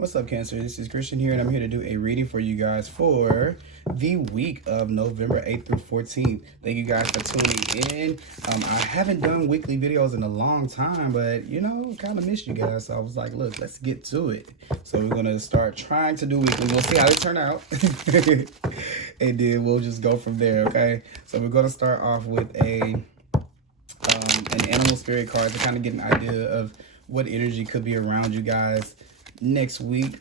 What's up, Cancer? This is Christian here, and I'm here to do a reading for you guys for the week of November 8th through 14th. Thank you guys for tuning in. I haven't done weekly videos in a long time, but, you know, kind of missed you guys. So I was like, look, let's get to it. So we're going to start trying to do weekly. We'll see how they turn out. And then we'll just go from there, okay? So we're going to start off with an animal spirit card to kind of get an idea of what energy could be around you guys next week,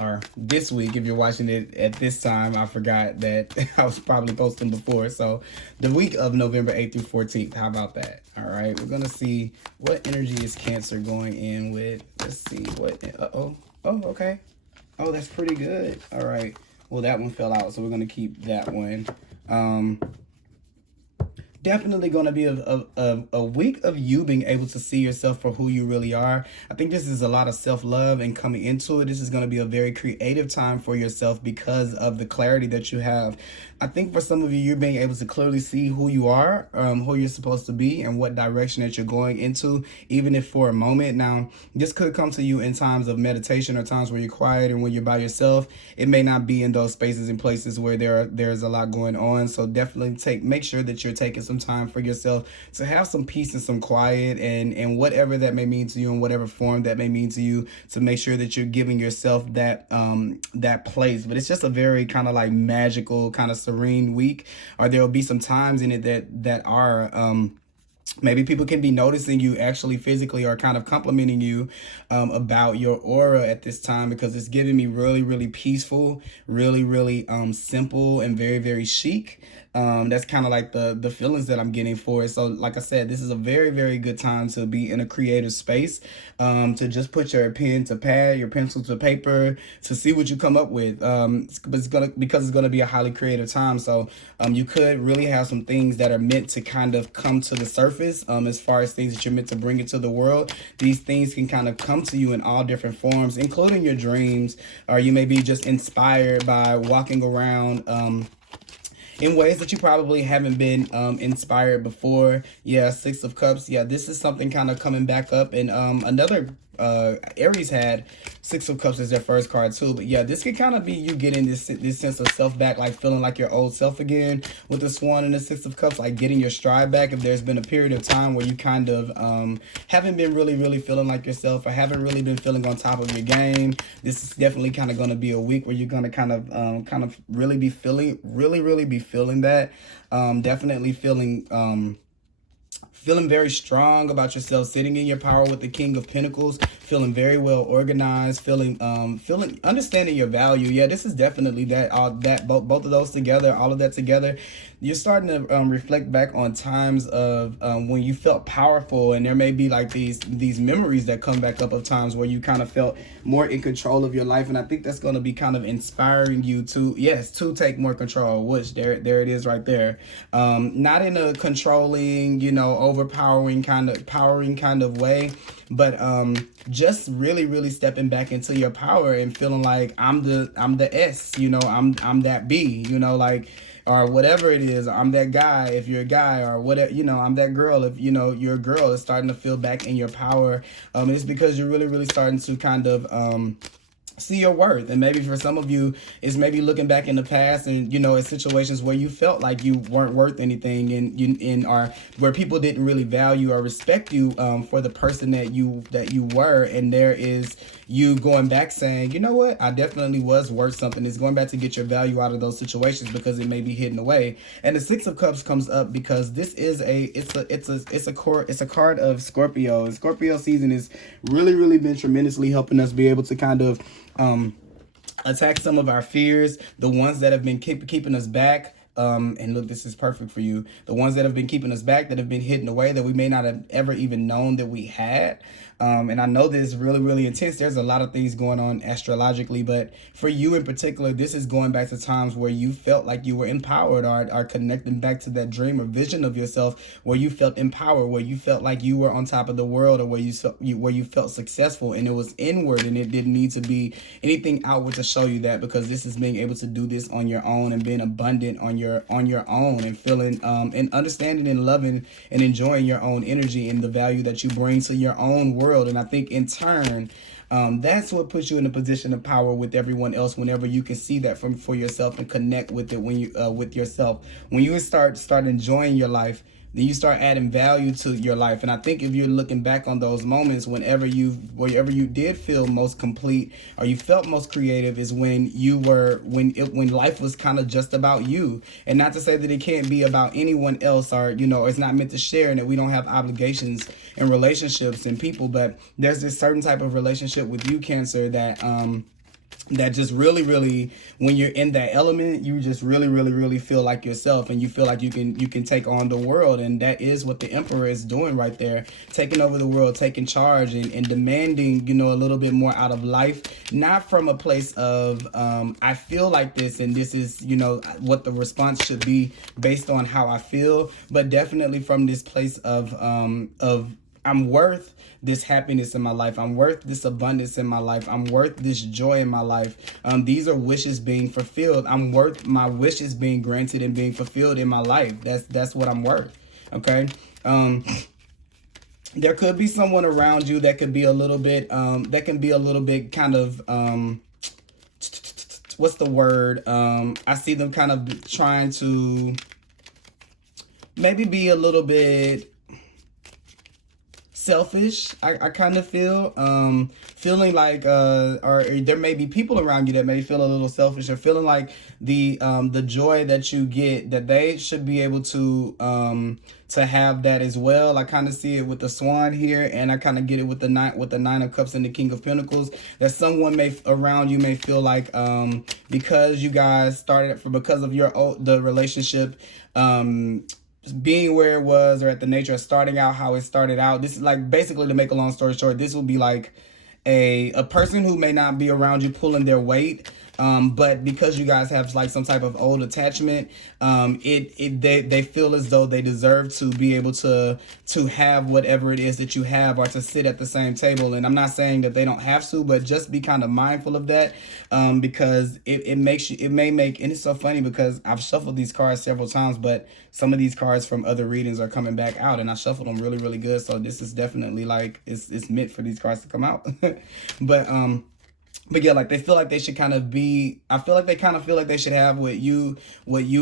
or this week if you're watching it at this time. I forgot that I was probably posting before. So the week of November 8th through 14th. How about that? All right, we're gonna see what energy is Cancer going in with. Let's see what okay. Oh, that's pretty good. All right, well, that one fell out, so we're gonna keep that one. Definitely going to be a week of you being able to see yourself for who you really are. I think this is a lot of self-love and coming into it. This is going to be a very creative time for yourself because of the clarity that you have. I think for some of you, you're being able to clearly see who you are, who you're supposed to be, and what direction that you're going into, even if for a moment. Now, this could come to you in times of meditation or times where you're quiet and when you're by yourself. It may not be in those spaces and places where there's a lot going on. So definitely make sure that you're taking some time for yourself to have some peace and some quiet, and whatever that may mean to you in whatever form that may mean to you, to make sure that you're giving yourself that place. But it's just a very kind of like magical, kind of serene week, or there'll be some times in it that are maybe people can be noticing you actually physically, or kind of complimenting you about your aura at this time, because it's giving me really, really peaceful, really, really simple, and very, very chic. That's kind of like the feelings that I'm getting for it. So like I said, this is a very, very good time to be in a creative space, to just put your pen to pad, your pencil to paper, to see what you come up with. Because it's gonna be a highly creative time. So you could really have some things that are meant to kind of come to the surface, as far as things that you're meant to bring into the world. These things can kind of come to you in all different forms, including your dreams, or you may be just inspired by walking around in ways that you probably haven't been inspired before. Yeah, Six of Cups. Yeah, this is something kind of coming back up. And another Aries had Six of Cups as their first card too. But yeah, this could kind of be you getting this sense of self back, like feeling like your old self again with the Swan and the Six of Cups, like getting your stride back. If there's been a period of time where you kind of haven't been really feeling like yourself, or haven't really been feeling on top of your game, this is definitely kind of going to be a week where you're going to kind of really be feeling that. Definitely feeling very strong about yourself, sitting in your power with the King of Pentacles, feeling very well organized, feeling understanding your value. Yeah, this is definitely both of those together, all of that together. You're starting to reflect back on times of when you felt powerful, and there may be like these memories that come back up of times where you kind of felt more in control of your life. And I think that's going to be kind of inspiring you to take more control, which there it is right there. Not in a controlling, overpowering kind of way, but just really stepping back into your power and feeling like I'm the S, I'm that B, like, or whatever it is. I'm that guy if you're a guy, or whatever, I'm that girl if you're a girl. It's starting to feel back in your power. It's because you're really starting to kind of see your worth. And maybe for some of you, it's maybe looking back in the past and in situations where you felt like you weren't worth anything, and or where people didn't really value or respect you for the person that you were. And there is you going back saying, you know what, I definitely was worth something. It's going back to get your value out of those situations because it may be hidden away. And the Six of Cups comes up because this is it's a card of Scorpio. Scorpio season is really been tremendously helping us be able to kind of attack some of our fears, the ones that have been keeping us back. And look, this is perfect for you. The ones that have been keeping us back, that have been hidden away, that we may not have ever even known that we had. And I know this is really intense. There's a lot of things going on astrologically, but for you in particular, this is going back to times where you felt like you were empowered, or connecting back to that dream or vision of yourself where you felt empowered, where you felt like you were on top of the world, or where you felt successful, and it was inward, and it didn't need to be anything outward to show you that, because this is being able to do this on your own and being abundant on your own, and feeling and understanding and loving and enjoying your own energy and the value that you bring to your own world. And I think in turn, That's what puts you in a position of power with everyone else. Whenever you can see that for yourself and connect with it, when you with yourself, when you start enjoying your life, then you start adding value to your life. And I think if you're looking back on those moments, wherever you did feel most complete or you felt most creative, is when you were when life was kind of just about you. And not to say that it can't be about anyone else, or it's not meant to share, and that we don't have obligations and relationships and people, but there's this certain type of relationship with you, Cancer, that just really, when you're in that element, you just really feel like yourself, and you feel like you can take on the world. And that is what the Emperor is doing right there, taking over the world, taking charge, and demanding a little bit more out of life, not from a place of I feel like this and this is what the response should be based on how I feel, but definitely from this place of I'm worth this happiness in my life. I'm worth this abundance in my life. I'm worth this joy in my life. These are wishes being fulfilled. I'm worth my wishes being granted and being fulfilled in my life. That's what I'm worth. Okay. There could be someone around you that could be a little bit kind of what's the word? I see them kind of trying to maybe be a little bit selfish. I kind of feel feeling like or there may be people around you that may feel a little selfish, or feeling like the joy that you get, that they should be able to have that as well. I kind of see it with the Swan here, and I kind of get it with the Nine of Cups and the King of Pentacles, that someone around you may feel like because you guys started because of the relationship being where it was, or at the nature of starting out how it started out. This is like, basically, to make a long story short, this will be like a person who may not be around you pulling their weight, but because you guys have like some type of old attachment, they feel as though they deserve to be able to have whatever it is that you have, or to sit at the same table. And I'm not saying that they don't have to, but just be kind of mindful of that, because it may make, and it's so funny because I've shuffled these cards several times, but some of these cards from other readings are coming back out, and I shuffled them really good. So this is definitely like, it's meant for these cards to come out. But yeah, like they feel like they should kind of be, I feel like they kind of feel like they should have what you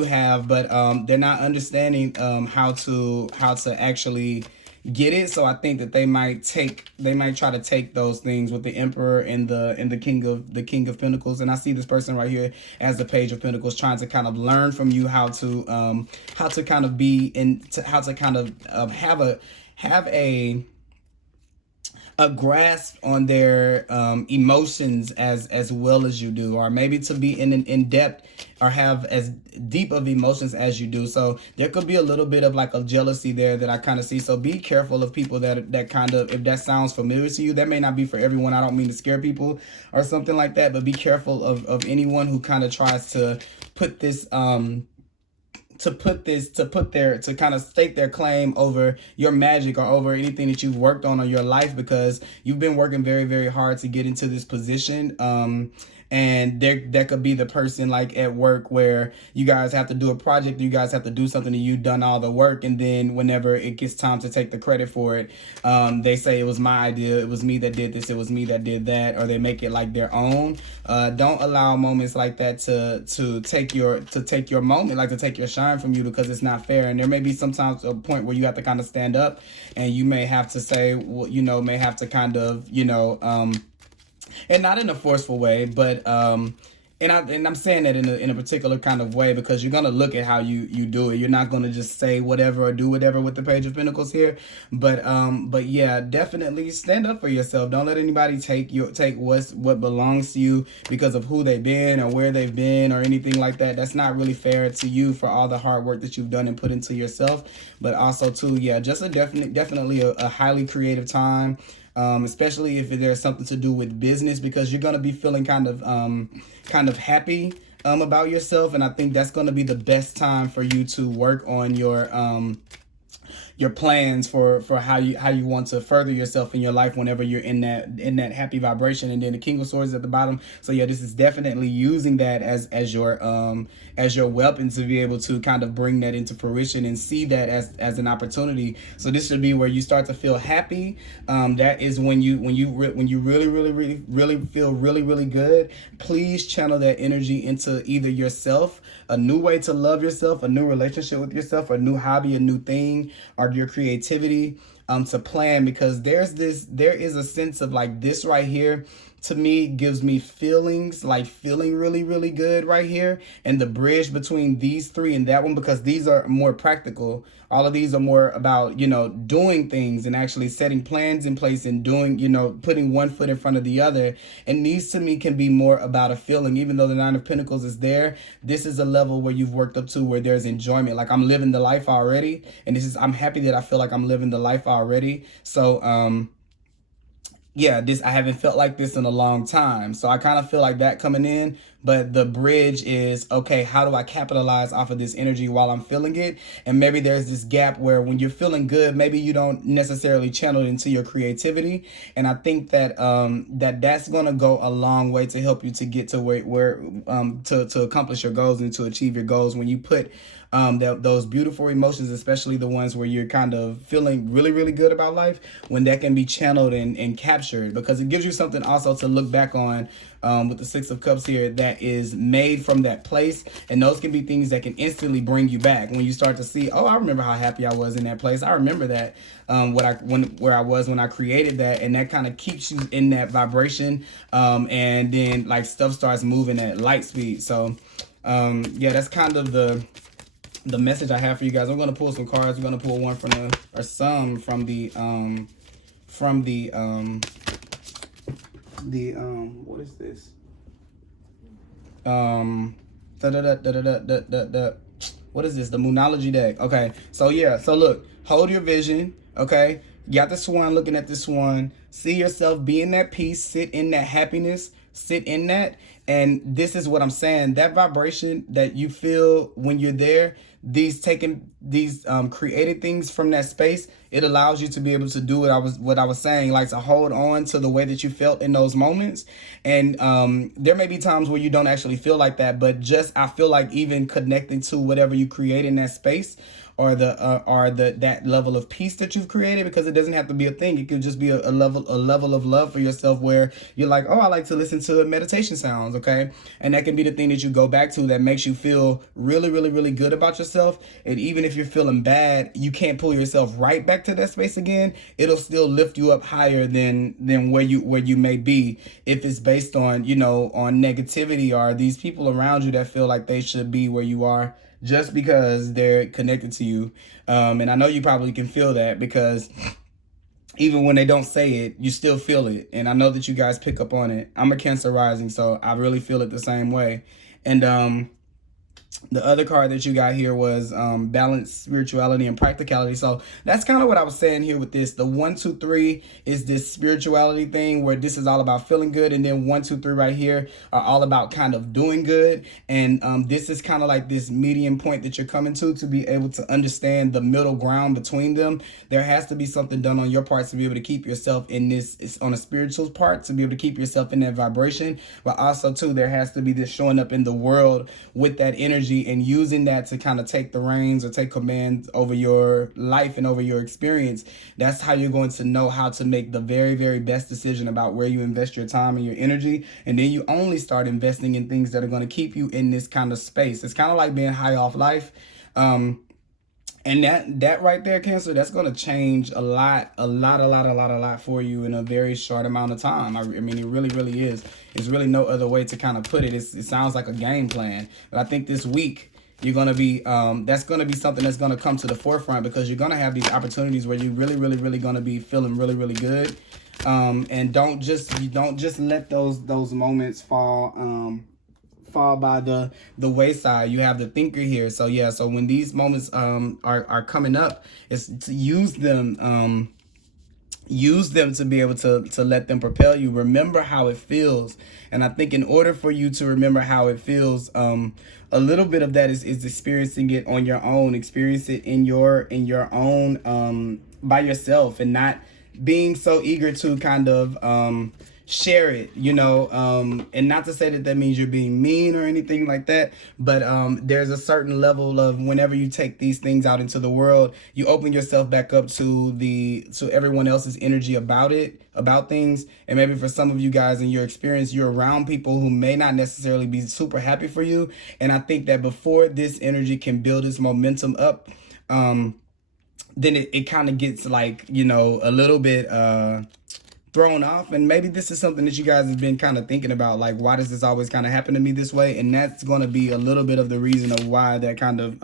have, but they're not understanding how to actually get it. So I think that they might try to take those things with the Emperor and the King of Pentacles. And I see this person right here as the Page of Pentacles, trying to kind of learn from you how to kind of be how to kind of have a grasp on their emotions as well as you do, or maybe to be in depth or have as deep of emotions as you do. So there could be a little bit of like a jealousy there that I kind of see. So be careful of people that kind of, if that sounds familiar to you, that may not be for everyone. I don't mean to scare people or something like that, but be careful of anyone who kind of tries to put this to kind of stake their claim over your magic or over anything that you've worked on your life, because you've been working very hard to get into this position. And there could be the person like at work where you guys have to do a project, you guys have to do something and you've done all the work, and then whenever it gets time to take the credit for it, they say it was my idea, it was me that did this, it was me that did that, or they make it like their own. Don't allow moments like that to take your moment, like to take your shine from you, because it's not fair. And there may be sometimes a point where you have to kind of stand up, and you may have to say, well, may have to kind of, and not in a forceful way, but and I'm saying that in a particular kind of way, because you're gonna look at how you do it. You're not gonna just say whatever or do whatever with the Page of Pentacles here. But yeah, definitely stand up for yourself. Don't let anybody take what belongs to you because of who they've been or where they've been or anything like that. That's not really fair to you for all the hard work that you've done and put into yourself. But also too, yeah, just definitely a highly creative time. Especially if there's something to do with business, because you're going to be feeling kind of happy about yourself. And I think that's going to be the best time for you to work on your your plans for how you want to further yourself in your life whenever you're in that happy vibration. And then the King of Swords at the bottom. So yeah, this is definitely using that as your weapon to be able to kind of bring that into fruition and see that as an opportunity. So this should be where you start to feel happy. That is when you really feel really good. Please channel that energy into either yourself, a new way to love yourself, a new relationship with yourself, a new hobby, a new thing, or your creativity, to plan, because there is a sense of like this right here to me gives me feelings like feeling really good right here, and the bridge between these three and that one, because these are more practical. All of these are more about, doing things and actually setting plans in place and doing, putting one foot in front of the other. And these to me can be more about a feeling. Even though the Nine of Pentacles is there, this is a level where you've worked up to where there's enjoyment. Like I'm living the life already. And I'm happy that I feel like I'm living the life already. So, yeah, I haven't felt like this in a long time. So I kind of feel like that coming in. But the bridge is, okay, how do I capitalize off of this energy while I'm feeling it? And maybe there's this gap where when you're feeling good, maybe you don't necessarily channel it into your creativity. And I think that that's going to go a long way to help you to get to where to accomplish your goals and to achieve your goals. When you put those beautiful emotions, especially the ones where you're kind of feeling really good about life, when that can be channeled and captured, because it gives you something also to look back on, with the Six of Cups here, that is made from that place. And those can be things that can instantly bring you back when you start to see, oh, I remember how happy I was in that place. I remember that, where I was when I created that, and that kind of keeps you in that vibration. And then like stuff starts moving at light speed. So yeah, that's kind of the message I have for you guys. I'm going to pull some cards. We're going to pull one from what is this? What is this? The Moonology deck. Okay. So yeah. So look, hold your vision. Okay. You got the swan, looking at the swan. See yourself, be in that peace, sit in that happiness, sit in that. And this is what I'm saying. That vibration that you feel when you're there, these created things from that space, it allows you to be able to do what I was saying, like to hold on to the way that you felt in those moments. And there may be times where you don't actually feel like that, but I feel like even connecting to whatever you create in that space, or that level of peace that you've created, because it doesn't have to be a thing. It could just be a level of love for yourself, where you're like, oh, I like to listen to meditation sounds, okay? And that can be the thing that you go back to that makes you feel really good about yourself. And even if you're feeling bad, you can't pull yourself right back to that space again. It'll still lift you up higher than where you may be, if it's based on, on negativity, or these people around you that feel like they should be where you are just because they're connected to you. And I know you probably can feel that, because even when they don't say it, you still feel it. And I know that you guys pick up on it. I'm a Cancer rising, so I really feel it the same way. And the other card that you got here was balance, spirituality, and practicality. So that's kind of what I was saying here with this. The 1, 2, 3 is this spirituality thing, where this is all about feeling good. And then 1, 2, 3 right here are all about kind of doing good. And this is kind of like this medium point that you're coming to be able to understand the middle ground between them. There has to be something done on your part to be able to keep yourself in this. It's on a spiritual part, to be able to keep yourself in that vibration. But also too, there has to be this showing up in the world with that energy, and using that to kind of take the reins or take command over your life and over your experience. That's how you're going to know how to make the very best decision about where you invest your time and your energy. And then you only start investing in things that are going to keep you in this kind of space. It's kind of like being high off life. And that right there, Cancer, that's going to change a lot for you in a very short amount of time. I mean, it really is. There's really no other way to kind of put it. It sounds like a game plan. But I think this week, you're going to be, that's going to be something that's going to come to the forefront, because you're going to have these opportunities where you're really going to be feeling really good. And don't just let those moments fall by the wayside. You have the thinker here. So yeah, so when these moments are coming up, it's to use them use them to be able to let them propel you. Remember how it feels. And I think in order for you to remember how it feels, a little bit of that is experiencing it on your own. Experience it in your own, by yourself, and not being so eager to kind of share it, you know, and not to say that that means you're being mean or anything like that, but there's a certain level of whenever you take these things out into the world, you open yourself back up to everyone else's energy about things. And maybe for some of you guys in your experience, you're around people who may not necessarily be super happy for you. And I think that before this energy can build its momentum up, then it kind of gets like, you know, a little bit thrown off. And maybe this is something that you guys have been kind of thinking about, like, why does this always kind of happen to me this way? And that's going to be a little bit of the reason of why that kind of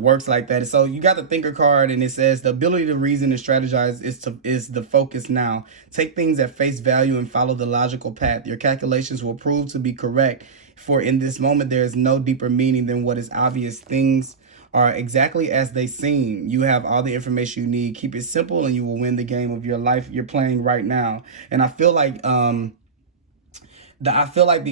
works like that. So you got the thinker card, and it says the ability to reason and strategize is the focus now. Take things at face value and follow the logical path. Your calculations will prove to be correct, for in this moment there is no deeper meaning than what is obvious. Things are exactly as they seem. You have all the information you need. Keep it simple and you will win the game of your life you're playing right now. And I feel like the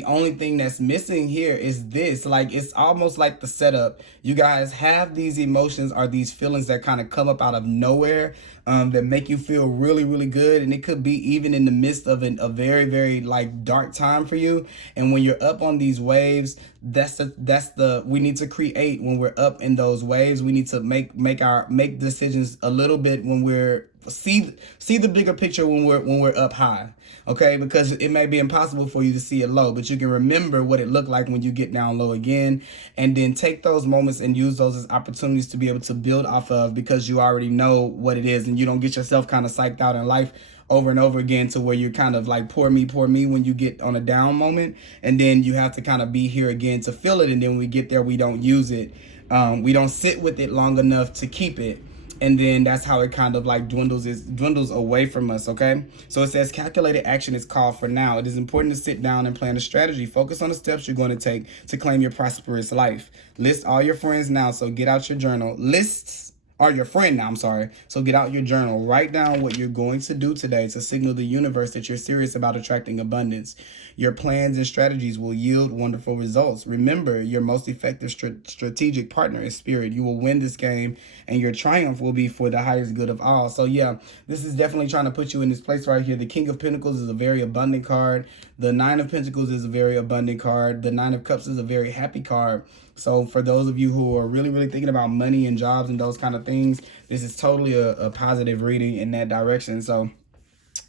only thing that's missing here is this. Like, it's almost like the setup. You guys have these emotions or these feelings that kind of come up out of nowhere, that make you feel really, really good. And it could be even in the midst of a very, very like dark time for you. And when you're up on these waves, we need to create when we're up in those waves. We need to make decisions a little bit when we're see the bigger picture when we're up high. Okay, because it may be impossible for you to see it low, but you can remember what it looked like when you get down low again, and then take those moments and use those as opportunities to be able to build off of, because you already know what it is, and you don't get yourself kind of psyched out in life over and over again to where you're kind of like poor me when you get on a down moment, and then you have to kind of be here again to feel it, and then when we get there we don't use it, we don't sit with it long enough to keep it. And then that's how it kind of like dwindles away from us, okay? So it says calculated action is called for now. It is important to sit down and plan a strategy. Focus on the steps you're going to take to claim your prosperous life. List all your friends now, so get out your journal. Lists are your friend now, I'm sorry. So get out your journal. Write down what you're going to do today to signal the universe that you're serious about attracting abundance. Your plans and strategies will yield wonderful results. Remember, your most effective strategic partner is spirit. You will win this game, and your triumph will be for the highest good of all. So yeah, this is definitely trying to put you in this place right here. The King of Pentacles is a very abundant card. The Nine of Pentacles is a very abundant card. The Nine of Cups is a very happy card. So for those of you who are really, really thinking about money and jobs and those kind of things, this is totally a positive reading in that direction. So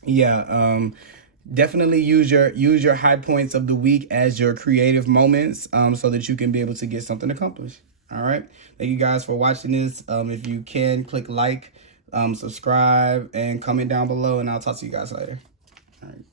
yeah, definitely use your high points of the week as your creative moments, so that you can be able to get something accomplished. All right. Thank you guys for watching this. If you can, click like, subscribe, and comment down below, and I'll talk to you guys later. All right.